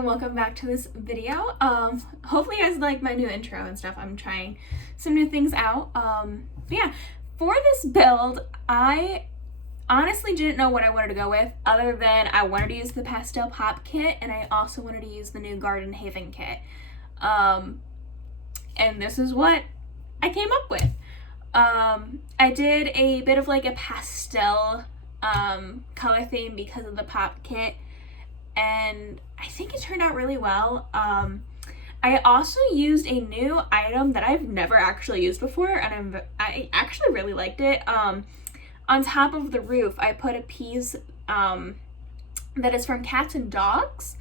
and welcome back to this video. Hopefully you guys like my new intro and stuff. I'm trying some new things out. Yeah, for this build, I honestly didn't know what I wanted to go with other than I wanted to use the Pastel Pop kit and I also wanted to use the new Garden Haven kit. And this is what I came up with. I did a bit of like a pastel color theme because of the pop kit, and I think it turned out really well. I also used a new item that I've never actually used before, and I actually really liked it. On top of the roof, I put a piece that is from Cats and Dogs.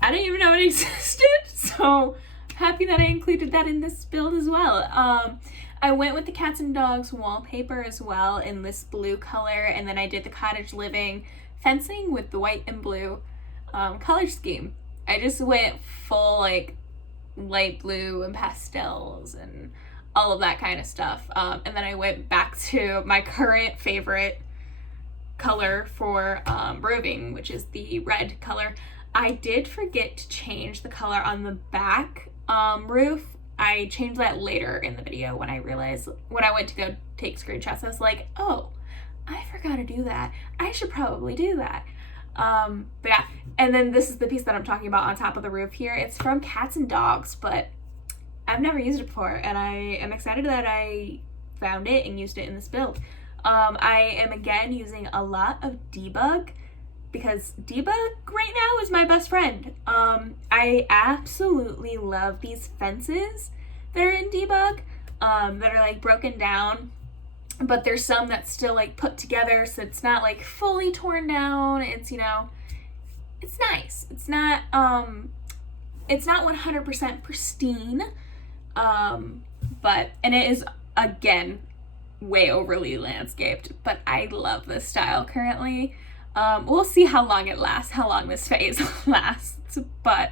I didn't even know it existed, so happy that I included that in this build as well. I went with the Cats and Dogs wallpaper as well in this blue color, and then I did the cottage living fencing with the white and blue color scheme. I just went full like light blue and pastels and all of that kind of stuff. And then I went back to my current favorite color for roofing, which is the red color. I did forget to change the color on the back roof. I changed that later in the video when I realized, when I went to go take screenshots, I was like, oh, I forgot to do that. I should probably do that. But yeah, and then this is the piece that I'm talking about on top of the roof here. It's from Cats and Dogs, but I've never used it before, and I am excited that I found it and used it in this build. I am again using a lot of debug, because debug right now is my best friend. I absolutely love these fences that are in debug, that are like broken down, but there's some that's still like put together, so it's not like fully torn down. It's, you know, it's nice. It's not 100% pristine, but, and it is again way overly landscaped, but I love this style currently. We'll see how long it lasts, how long this phase lasts, but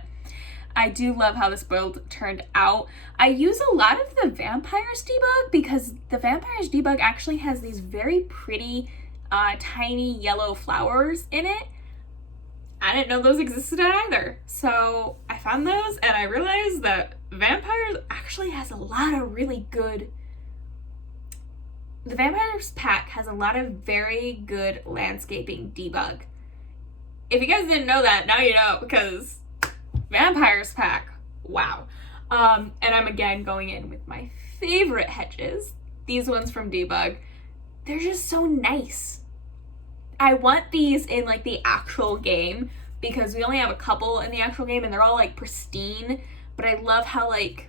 I do love how this build turned out. I use a lot of the Vampires debug because the Vampires debug actually has these very pretty, tiny yellow flowers in it. I didn't know those existed either. So I found those and I realized that Vampires actually has a lot of really good. The Vampires pack has a lot of very good landscaping debug. If you guys didn't know that, now you know, because Vampires pack, wow. And I'm again going in with my favorite hedges. These ones from debug. They're just so nice. I want these in like the actual game because we only have a couple in the actual game and they're all like pristine, but I love how like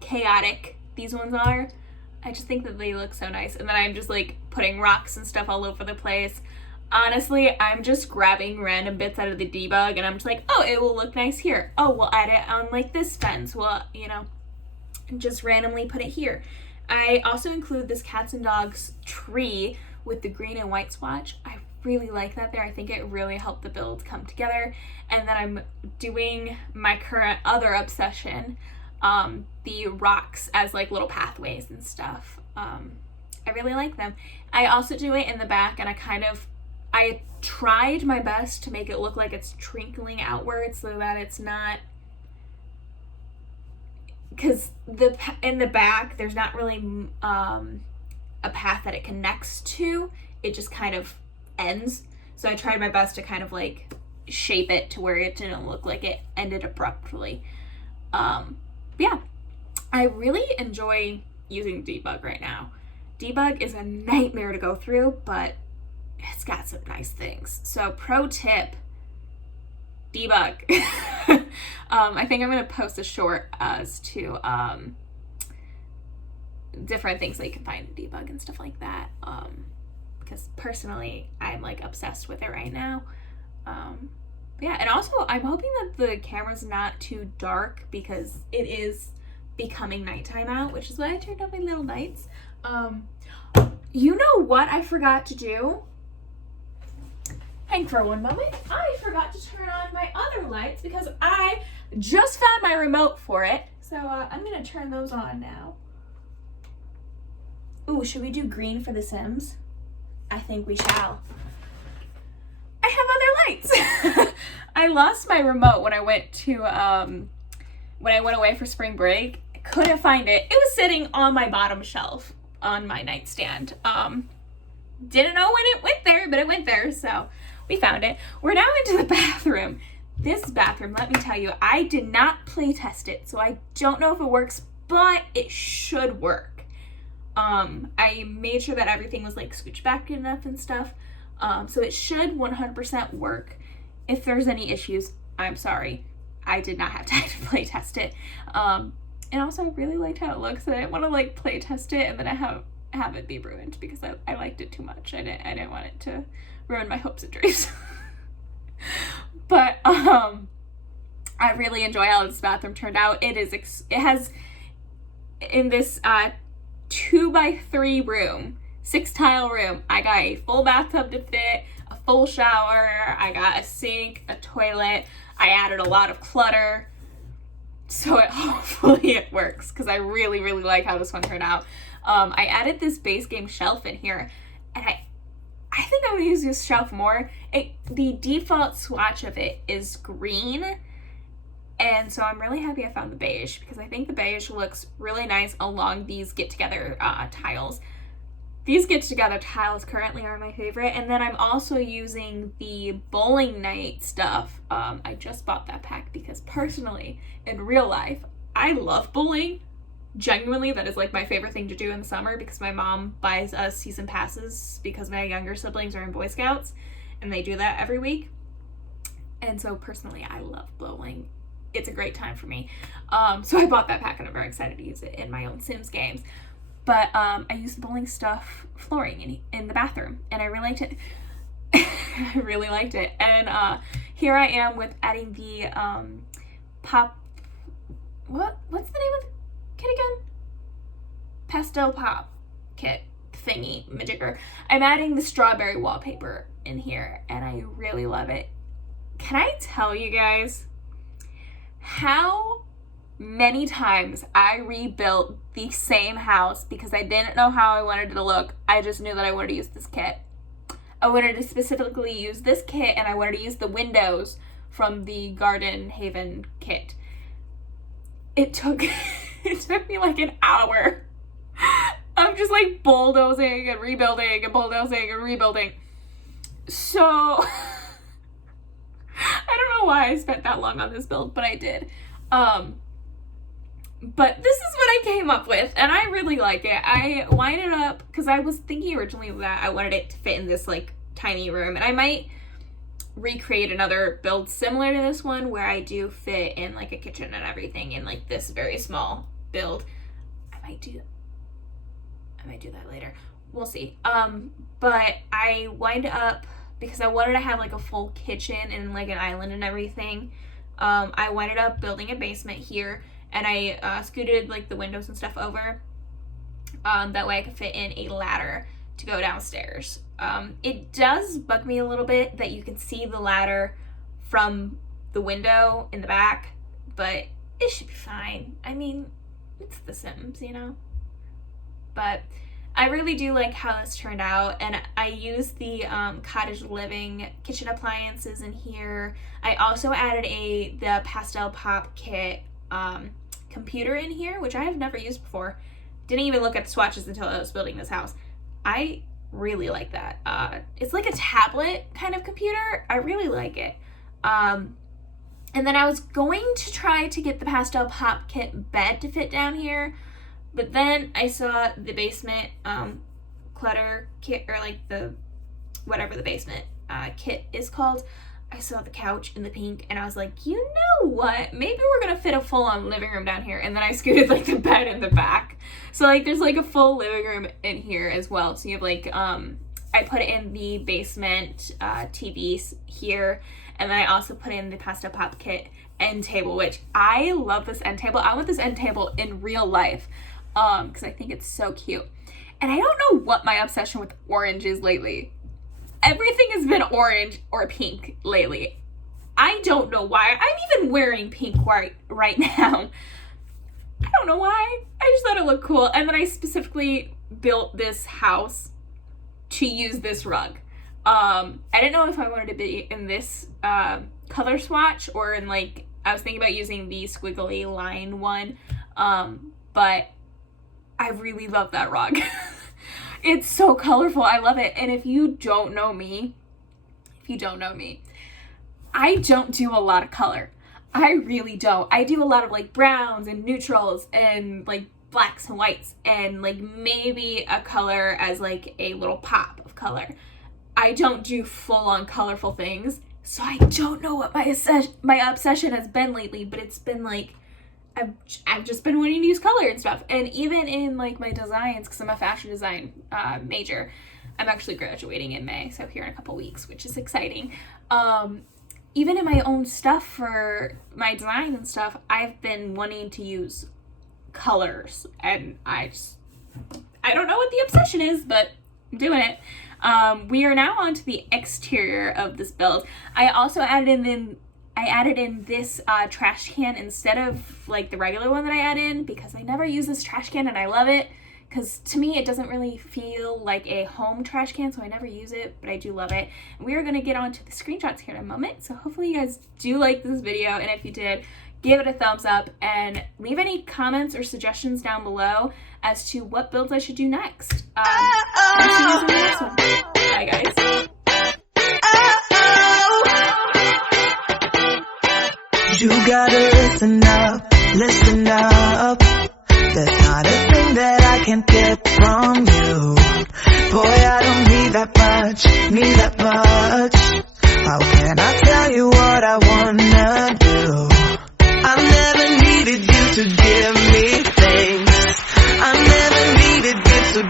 chaotic these ones are. I just think that they look so nice. And then I'm just like putting rocks and stuff all over the place. Honestly, I'm just grabbing random bits out of the debug and I'm just like, oh, it will look nice here. Oh, we'll add it on like this fence. Well, you know, just randomly put it here. I also include this Cats and Dogs tree with the green and white swatch. I really like that there. I think it really helped the build come together. And then I'm doing my current other obsession, the rocks as like little pathways and stuff. I really like them. I also do it in the back, and I tried my best to make it look like it's trickling outwards so that it's not, because in the back there's not really a path that it connects to. It just kind of ends. So I tried my best to kind of like shape it to where it didn't look like it ended abruptly. Yeah, I really enjoy using debug right now. Debug is a nightmare to go through, but it's got some nice things. So pro tip, debug. I think I'm gonna post a short as to different things that you can find in debug and stuff like that, because personally I'm like obsessed with it right now. Yeah, and also I'm hoping that the camera's not too dark because it is becoming nighttime out, which is why I turned on my little lights. You know what I forgot to do? Hang for one moment. I forgot to turn on my other lights because I just found my remote for it. So I'm gonna turn those on now. Ooh, should we do green for The Sims? I think we shall. I have other nights. I lost my remote when I went to when I went away for spring break. I couldn't find it. It was sitting on my bottom shelf on my nightstand. Didn't know when it went there, but it went there, so we found it. We're now into the bathroom. This bathroom, let me tell you, I did not play test it, so I don't know if it works, but it should work. I made sure that everything was like scooched back enough and stuff, so it should 100% work. If there's any issues, I'm sorry. I did not have time to play test it. And also I really liked how it looks, and I didn't want to like play test it and then I have it be ruined because I liked it too much. I didn't want it to ruin my hopes and dreams. But I really enjoy how this bathroom turned out. It has in this 2x3 room, 6-tile room, I got a full bathtub to fit, a full shower, I got a sink, a toilet. I added a lot of clutter, so hopefully it works, because I really, really like how this one turned out. I added this base game shelf in here, and I think I'm going to use this shelf more. The default swatch of it is green, and so I'm really happy I found the beige, because I think the beige looks really nice along these get-together tiles. These get-together tiles currently are my favorite, and then I'm also using the bowling night stuff. I just bought that pack because personally, in real life, I love bowling. Genuinely, that is like my favorite thing to do in the summer, because my mom buys us season passes because my younger siblings are in Boy Scouts, and they do that every week. And so personally, I love bowling. It's a great time for me. So I bought that pack, and I'm very excited to use it in my own Sims games. But I used bowling stuff flooring in the bathroom, and I really liked it. I really liked it. And here I am with adding the what's the name of the kit again? Pastel pop kit thingy majigger. I'm adding the strawberry wallpaper in here, and I really love it. Can I tell you guys how many times I rebuilt the same house because I didn't know how I wanted it to look? I just knew that I wanted to use this kit. I wanted to specifically use this kit, and I wanted to use the windows from the Garden Haven kit. It took me like an hour. I'm just like bulldozing and rebuilding and bulldozing and rebuilding. So I don't know why I spent that long on this build, but I did. But this is what I came up with, and I really like it. I lined it up because I was thinking originally that I wanted it to fit in this like tiny room, and I might recreate another build similar to this one where I do fit in like a kitchen and everything in like this very small build. I might do that later. We'll see. But I wind up, because I wanted to have like a full kitchen and like an island and everything. I winded up building a basement here, and I scooted like the windows and stuff over. That way I could fit in a ladder to go downstairs. It does bug me a little bit that you can see the ladder from the window in the back, but it should be fine. I mean, it's The Sims, you know? But I really do like how this turned out, and I used the cottage living kitchen appliances in here. I also added the Pastel Pop Kit computer in here, which I have never used before. Didn't even look at the swatches until I was building this house. I really like that. It's like a tablet kind of computer. I really like it. And then I was going to try to get the Pastel Pop Kit bed to fit down here, but then I saw the basement clutter kit, or like the whatever the basement kit is called. I saw the couch in the pink, and I was like, you know what? Maybe we're gonna fit a full-on living room down here. And then I scooted like the bed in the back. So like there's like a full living room in here as well. So you have like I put in the basement TVs here, and then I also put in the Pastel Pop Kit end table, which I love this end table. I want this end table in real life because I think it's so cute. And I don't know what my obsession with orange is lately. Everything has been orange or pink lately. I don't know why. I'm even wearing pink right now. I don't know why. I just thought it looked cool. And then I specifically built this house to use this rug. I didn't know if I wanted to be in this color swatch or in like, I was thinking about using the squiggly line one, but I really love that rug. It's so colorful. I love it. And if you don't know me, I don't do a lot of color. I really don't. I do a lot of like browns and neutrals and like blacks and whites and like maybe a color as like a little pop of color. I don't do full-on colorful things. So I don't know what my obsession has been lately, but it's been like, I've just been wanting to use color and stuff. And even in like my designs, because I'm a fashion design major, I'm actually graduating in May, so here in a couple weeks, which is exciting. Even in my own stuff for my design and stuff, I've been wanting to use colors, and I don't know what the obsession is, but I'm doing it. We are now on to the exterior of this build. I also added in this trash can instead of like the regular one that I add in, because I never use this trash can and I love it, because to me it doesn't really feel like a home trash can, so I never use it, but I do love it. We are going to get on to the screenshots here in a moment, so hopefully you guys do like this video, and if you did, give it a thumbs up and leave any comments or suggestions down below as to what builds I should do next. I'll see you guys in the next one. Bye guys. You gotta listen up. There's not a thing that I can't get from you. Boy, I don't need that much. How can I tell you what I wanna do? I never needed you to give me things. I never needed you to